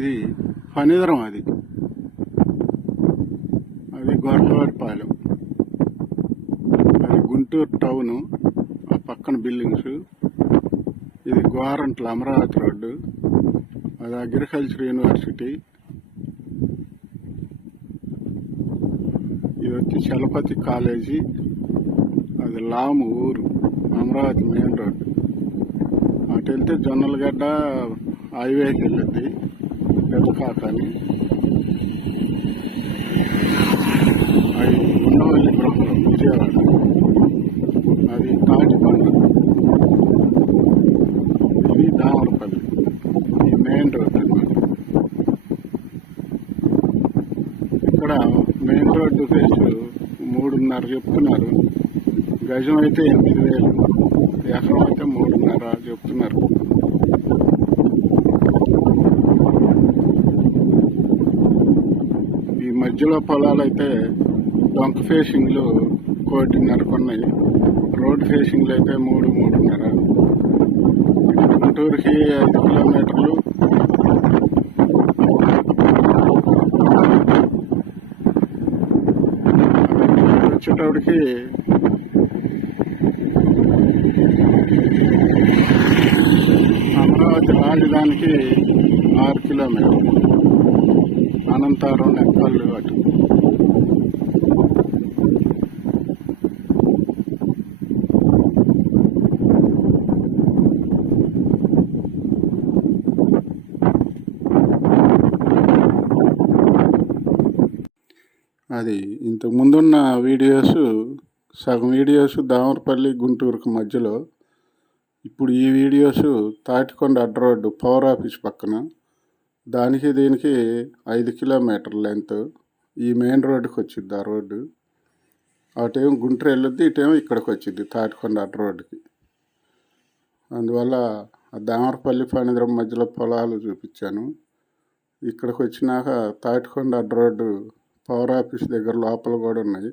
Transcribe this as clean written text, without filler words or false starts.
ఇది ఫణిధరం, అది గొర్లవారిపాలెం, అది గుంటూరు టౌను, ఆ పక్కన బిల్డింగ్స్. ఇది గోరంట్ల అమరావతి రోడ్డు, అది అగ్రికల్చర్ యూనివర్సిటీ. ఇది వచ్చి చలపతి కాలేజీ, అది లాము ఊరు, అమరావతి మెయిన్ రోడ్డు. అటు వెళ్తే జొన్నలగడ్డ హైవేకి వెళ్ళింది, పెద్దకాకని. అది ఉండవల్లి గృహం, విజయవాడ. అది తాటికొండ, ఇది దామరపల్లి. ఈ మెయిన్ రోడ్ అన్నమాట. ఇక్కడ మెయిన్ రోడ్డు ఫేస్ 3.5 చెప్తున్నారు, గజం అయితే 8,000, ఎకరం అయితే 3.5 చెప్తున్నారు. ఈ మధ్యలో పొలాలు అయితే డొంక ఫేసింగ్లు 1.5 ఉన్నాయి, రోడ్ ఫేసింగ్లు అయితే 3-3.5. గుంటూరుకి 5 కిలోమీటర్లు. వచ్చేటప్పటికి అమరావతి రాజధానికి 6 కిలోమీటర్లు, అనంతరం నెక్కళ్ళు అటు. అది ఇంతకు ముందున్న వీడియోస్, సగం వీడియోస్ దామరపల్లి గుంటూరుకు మధ్యలో. ఇప్పుడు ఈ వీడియోస్ తాటికొండ అడ్డ రోడ్డు, పవర్ ఆఫీస్ పక్కన, దానికి దీనికి 5 కిలోమీటర్ల లెంత్. ఈ మెయిన్ రోడ్డుకి వచ్చింది ఆ రోడ్డు. అటేమో గుంటూరు వెళ్ళొద్ది, ఇటేమో ఇక్కడికి వచ్చింది తాటికొండ అడ్డ రోడ్డుకి. అందువల్ల ఆ దామరపల్లి ఫణిధరం మధ్యలో పొలాలు చూపించాను. ఇక్కడికి వచ్చినాక తాటికొండ అడ్డ రోడ్డు, పవర్ ఆఫీస్ దగ్గర లోపల కూడా ఉన్నాయి.